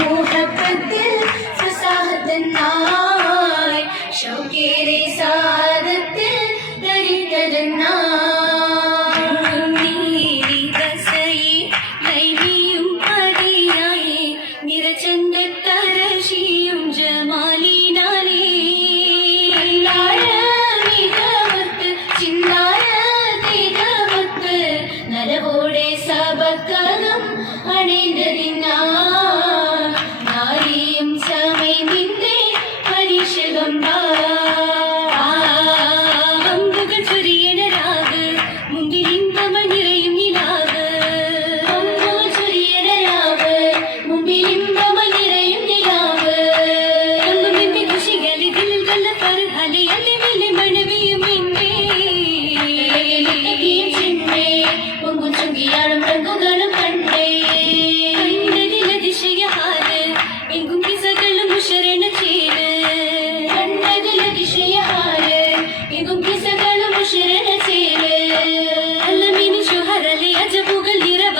മുഹബത്തിൽ ഫസാഹത്തന്നായി ഷൗക്കേറെ സാദത്തിൽ ദരിദ്രനായി. നീരി ദസയെ ലൈലിയും പതിയായി നിറചന്ദ തരശിയും ജമാലിനാലേ മികവത്ത് ചിന്താര തികവത്ത് നനവോടെ സബക്കകം അണിന്തതിനാ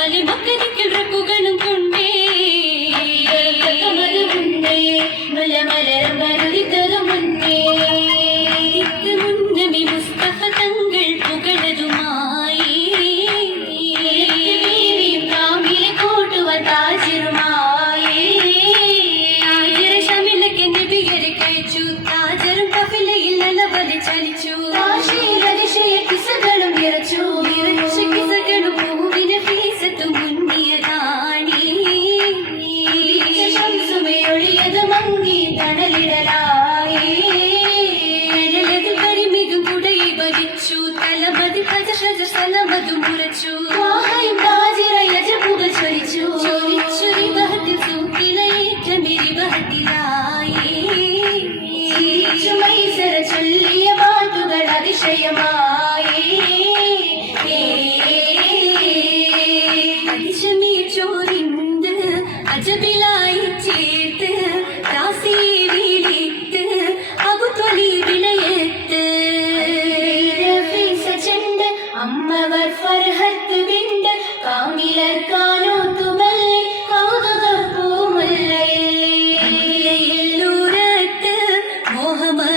வலி மக்களின் അനവധി സന ബതു മുരച്ചു വാഹയും താജിറ യജപുകൾ ചൊരിച്ചു ചൊരിച്ചു ഈ ബഹത്തിൽ സൂക്കിലേറ്റ മേരി ബഹത്തിലായി ചുമൈസര ചൊല്ലിയ പാട്ടുകൾ അതിശയമായി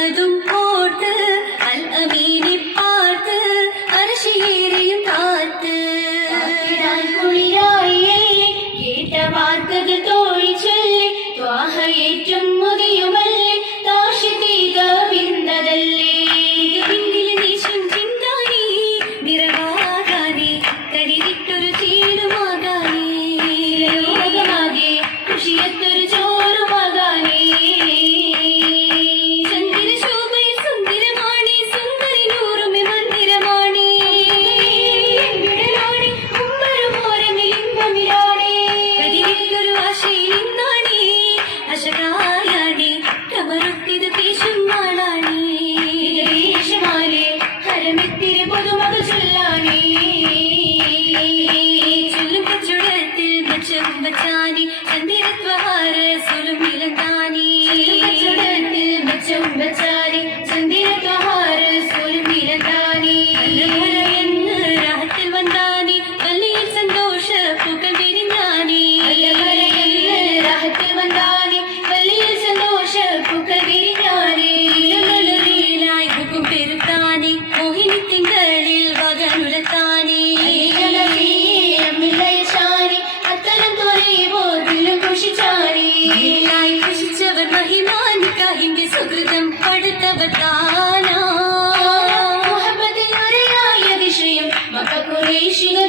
மனதும் போ she's a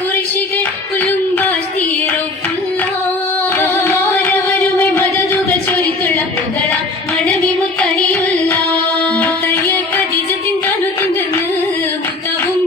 കുരിശികൾ കുലുമ്പാഴ്ത്തിയ റബ്ബുള്ള മാനവരുമെ മദതുകൾ ചൊരിത്തുള്ള പുകള മണവിമുത്തണിയുള്ള മുത്തയ്യ കതിജത്തിൻ കനു തിന്തെന്ന് മുത്തവും